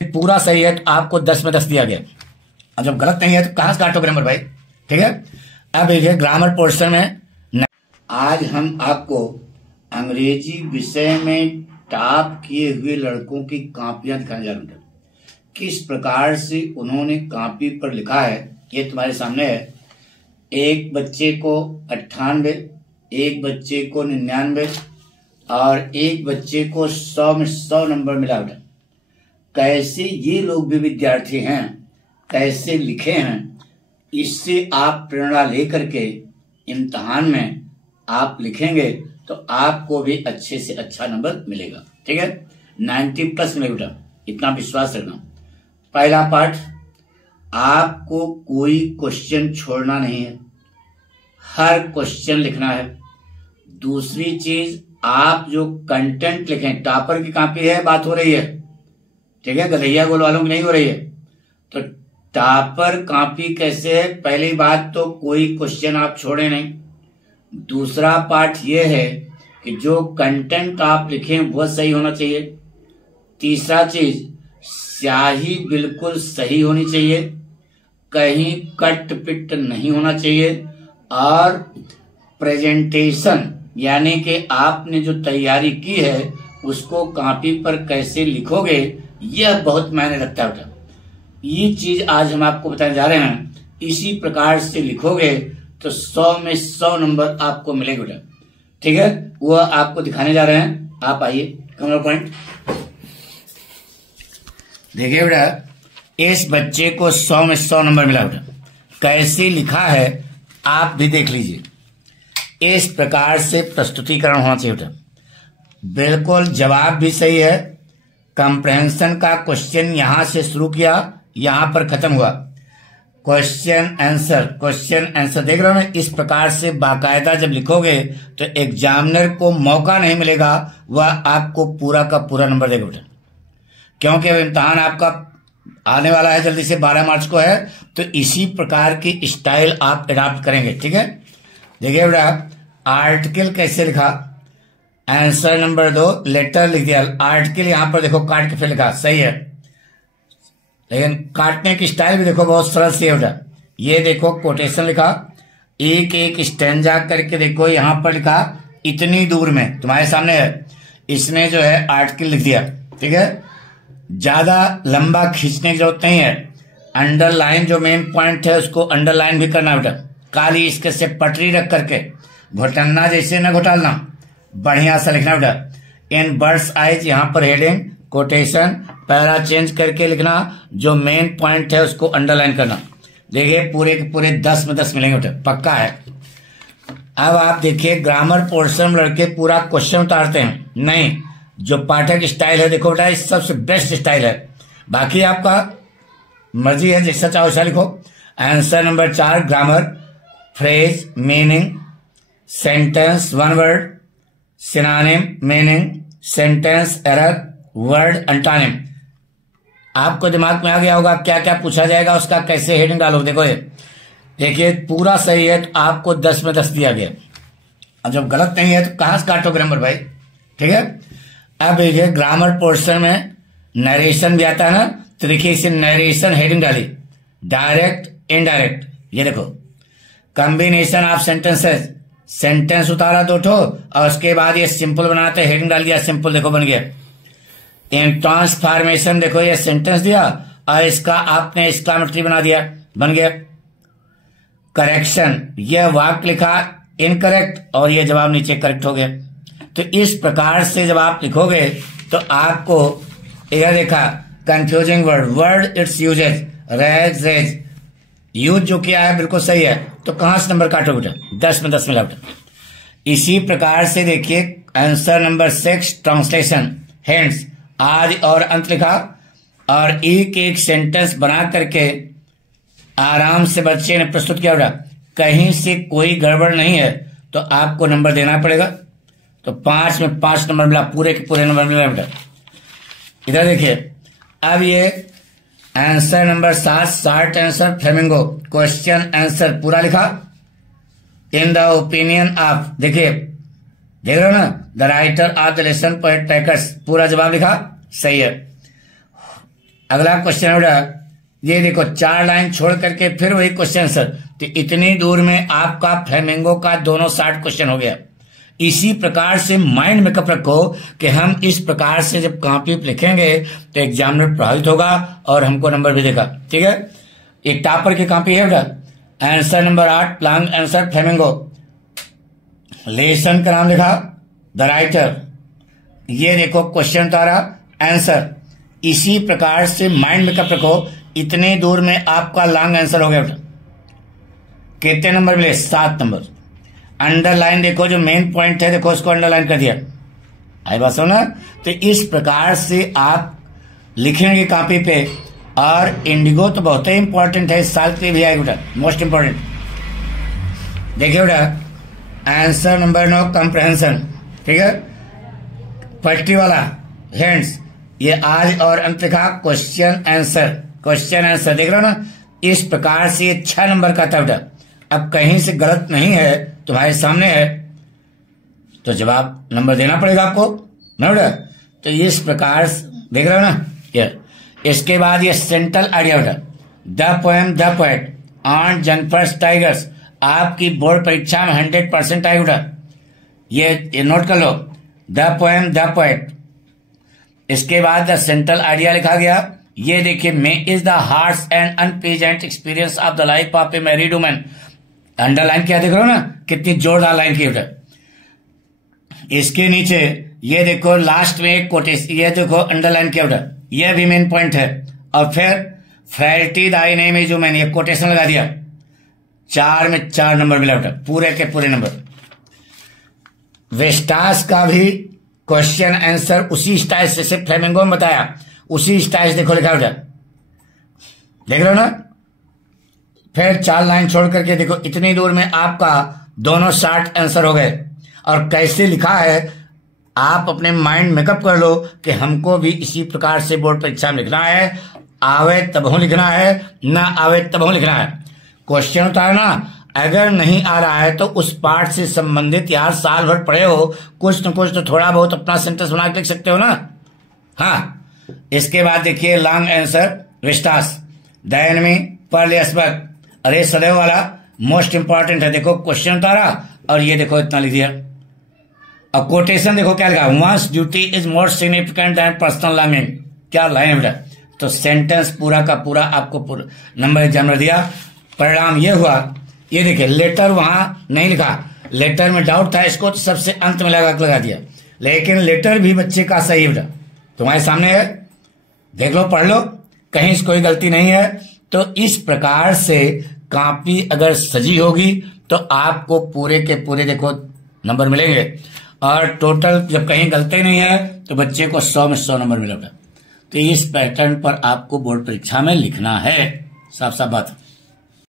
पूरा सही है तो आपको 10 में 10 दिया गया, और जब गलत नहीं है तो कहां से काटोगे नंबर भाई। ठीक है, अब देखिए ग्रामर पोर्शन में आज हम आपको अंग्रेजी विषय में टॉप किए हुए लड़कों की कॉपियां दिखाने जा रहे हैं। किस प्रकार से उन्होंने कॉपी पर लिखा है ये तुम्हारे सामने है। एक बच्चे को 98, एक बच्चे को 99 और एक बच्चे को 100 में 100 नंबर मिला बेटा। कैसे ये लोग भी विद्यार्थी हैं, कैसे लिखे हैं, इससे आप प्रेरणा लेकर के इम्तिहान में आप लिखेंगे तो आपको भी अच्छे से अच्छा नंबर मिलेगा। ठीक है, 90 प्लस मिलेगा बेटा, इतना विश्वास रखना। पहला पार्ट, आपको कोई क्वेश्चन छोड़ना नहीं है, हर क्वेश्चन लिखना है। दूसरी चीज, आप जो कंटेंट लिखें, टॉपर की कॉपी है, बात हो रही है, ठीक है, गधैया गोल वालों की नहीं हो रही है। तो टॉपर कॉपी कैसे है, पहली बात तो कोई क्वेश्चन आप छोड़े नहीं। दूसरा पार्ट ये है कि जो कंटेंट आप लिखें वो सही होना चाहिए। तीसरा चीज, स्याही बिल्कुल सही होनी चाहिए, कहीं कट पिट नहीं होना चाहिए। और प्रेजेंटेशन यानी कि आपने जो तैयारी की है उसको कॉपी पर कैसे लिखोगे यह बहुत मायने रखता है बेटा। ये चीज आज हम आपको बताने जा रहे हैं। इसी प्रकार से लिखोगे तो 100 में 100 नंबर आपको मिलेगा बेटा। ठीक है, वो आपको दिखाने जा रहे हैं। आप आइए कैमरा पॉइंट, देखिए बेटा, इस बच्चे को 100 में 100 नंबर मिला बेटा। कैसे लिखा है आप भी देख लीजिए। इस प्रकार से प्रस्तुतिकरण होना चाहिए बेटा। बिल्कुल जवाब भी सही है। कंप्रहेंशन का क्वेश्चन यहां से शुरू किया, यहां पर खत्म हुआ। क्वेश्चन आंसर देख रहे हो ना। इस प्रकार से बाकायदा जब लिखोगे तो एग्जामिनर को मौका नहीं मिलेगा, वह आपको पूरा का पूरा नंबर देगा बेटा। क्योंकि अब इम्तिहान आपका आने वाला है जल्दी से, 12 मार्च को है। तो इसी प्रकार की स्टाइल आप अडॉप्ट करेंगे। ठीक है, देखिए बेटा, आर्टिकल कैसे लिखा, आंसर नंबर 2 लेटर लिख दिया। आर्टिकल यहां पर देखो काट के फिर लिखा, सही है, लेकिन काटने की स्टाइल भी देखो बहुत सरल सी है बेटा। ये देखो कोटेशन लिखा, एक एक स्टैंजा करके देखो यहां पर लिखा, इतनी दूर में तुम्हारे सामने है, इसने जो है आर्टिकल लिख दिया। ठीक है, ज्यादा लंबा खींचने की जरूरत नहीं है। अंडरलाइन जो मेन पॉइंट है उसको अंडरलाइन भी करना बेटा। काली इसके से पटरी रख करके घोटन्ना जैसे न घोटालना, बढ़िया सा लिखना बेटा। इन बर्ड्स आइज यहां पर हेडिंग, कोटेशन, पैरा चेंज करके लिखना, जो मेन पॉइंट है उसको अंडरलाइन करना। देखिए पूरे के पूरे 10 में 10 मिलेंगे बेटा, पक्का है। अब आप देखिए ग्रामर पोर्शन में लड़के पूरा क्वेश्चन उतारते हैं नहीं, जो पाठक स्टाइल है देखो बेटा, इस सबसे बेस्ट स्टाइल है। बाकी आपका मर्जी है, जैसा चाहो वैसा लिखो। Answer number 4, grammar, phrase, meaning, sentence, one word, synonym, meaning, sentence, error, word, antonym. आपको दिमाग में आ गया होगा क्या क्या पूछा जाएगा, उसका कैसे हेडिंग डालो। देखो ये देखिए पूरा सही है तो आपको 10 में 10 दिया गया, और जब गलत नहीं है तो कहां से काटोगे नंबर भाई। ठीक है, अब देखिए ग्रामर पोर्शन में नरेशन भी आता है ना, तो देखिए इसे नरेशन हेडिंग डाली, डायरेक्ट, इनडायरेक्ट। ये देखो कॉम्बिनेशन ऑफ सेंटेंसेस, सेंटेंस उतारा 2 ठो और उसके बाद ये सिंपल बनाते हेडिंग डाल दिया, सिंपल देखो बन गया। इन ट्रांसफॉर्मेशन देखो ये सेंटेंस दिया और इसका आपने एक्सक्लेमेटरी बना दिया, बन गया। करेक्शन, यह वाक्य लिखा इनकरेक्ट और ये जवाब नीचे करेक्ट हो गया। तो इस प्रकार से जब आप लिखोगे तो आपको यह देखा कंफ्यूजिंग वर्ड इट्स यूजेज, रेज यूज जो किया है बिल्कुल सही है, तो कहां से नंबर काटो बेटा, 10 में 10 मिला बेटा। इसी प्रकार से देखिए आंसर नंबर 6, ट्रांसलेशन, हेंस, आदि और अंत लिखा और एक एक सेंटेंस बना करके आराम से बच्चे ने प्रस्तुत किया बेटा। कहीं से कोई गड़बड़ नहीं है तो आपको नंबर देना पड़ेगा। तो 5 में 5 नंबर मिला, पूरे के पूरे नंबर मिला बेटा। इधर देखिए, अब ये answer number 7, short answer, flamingo, question answer पूरा लिखा। इन द ओपिनियन ऑफ, देखिए देख रहे हो ना, the writer of the lesson poet trackers, पूरा जवाब लिखा, सही है। अगला क्वेश्चन है बेटा, ये देखो 4 लाइन छोड़ करके फिर वही क्वेश्चन आंसर। तो इतनी दूर में आपका फ्लेमिंगो का दोनों 60 क्वेश्चन हो गया। इसी प्रकार से माइंड मेकअप रखो कि हम इस प्रकार से जब कॉपी पे लिखेंगे तो एग्जामिनर प्रभावित होगा और हमको नंबर भी देगा। ठीक है, एक टॉपर की कॉपी है बेटा। Answer number 8 long answer flamingo. Lesson का नाम लिखा द राइटर। ये देखो क्वेश्चन तारा आंसर। इसी प्रकार से माइंड मेकअप रखो, इतने दूर में आपका लॉन्ग आंसर हो गया बेटा। कितने नंबर मिले? 7 नंबर। अंडरलाइन देखो, जो मेन पॉइंट है देखो उसको अंडरलाइन कर दिया। आई बात सुना? तो इस प्रकार से आप लिखेंगे कॉपी पे। और इंडिगो तो बहुत ही इंपॉर्टेंट है, इस साल के लिए भी आएगा बेटा, मोस्ट इंपॉर्टेंट। देखिए बेटा आंसर नंबर 9 कंप्रहेंशन। ठीक है, पट्टी वाला हैंड्स, ये आज और अंत का क्वेश्चन आंसर। क्वेश्चन आंसर देख रहे हो ना, इस प्रकार से 6 नंबर का था बेटा। अब कहीं से गलत नहीं है, तुम्हारे सामने है, तो जवाब नंबर देना पड़ेगा आपको ना बेटा। तो इस प्रकार देख रहे हो ना ये। इसके बाद ये सेंट्रल आइडिया बेटा, the poem the poet on Jennifer's tigers, आपकी बोर्ड परीक्षा में 100% आएगा बेटा। ये नोट कर लो, द पोएम द पोएट। इसके बाद द सेंट्रल आइडिया लिखा गया। ये देखिए, may is the harsh and unpleasant experience of the life of a married woman. Underline किया देख रहे हो ना, कितनी जोरदार लाइन की बेटा। इसके नीचे ये देखो लास्ट में एक कोटेशन, ये देखो अंडरलाइन किया बेटा, ये भी मेन पॉइंट है। और फिर फेरिटी दाई नेम इज वुमन, ये कोटेशन लगा दिया। 4 में 4 नंबर मिला बेटा, पूरे के पूरे नंबर। वेस्टास का भी क्वेश्चन आंसर उसी स्टाइल से, सिर्फ फ्लेमिंगो में बताया, उसी स्टाइल से देखो लिखा बेटा, देख रहे हो ना। फिर 4 लाइन छोड़ करके देखो, इतनी दूर में आपका दोनों 60 आंसर हो गए। और कैसे लिखा है आप अपने माइंड मेकअप कर लो कि हमको भी इसी प्रकार से बोर्ड परीक्षा में लिखना है। आवे तबहू लिखना है, ना आवे तबहू लिखना है। क्वेश्चन होता है ना, अगर नहीं आ रहा है तो उस पार्ट से संबंधित यार साल भर पढ़े हो, कुछ न कुछ तो थोड़ा बहुत अपना सेंटेंस बना के लिख सकते हो ना। हाँ, इसके बाद देखिए long answer Vistas, the enemy Pearl S Buck. अरे सदैव वाला मोस्ट इंपॉर्टेंट है। देखो क्वेश्चन उतारा और ये देखो इतना लिख दिया। अब कोटेशन देखो क्या लिखा, once duty is more significant then personal longing. क्या लाइन है बेटा। तो सेंटेंस पूरा का पूरा आपको पूरा नंबर एग्जामिनर दिया। परिणाम ये हुआ, ये देखिए लेटर वहां नहीं लिखा, लेटर में डाउट था, इसको तो सबसे अंत में लगा दिया। लेकिन लेटर भी बच्चे का सही है बेटा, तुम्हारे सामने है, देख लो पढ़ लो, कहीं से कोई गलती नहीं है। तो इस प्रकार से कॉपी अगर सजी होगी तो आपको पूरे के पूरे देखो नंबर मिलेंगे। और टोटल जब कहीं गलती नहीं है तो बच्चे को 100 में 100 नंबर मिलेगा। तो इस पैटर्न पर आपको बोर्ड परीक्षा में लिखना है, साफ साफ बात।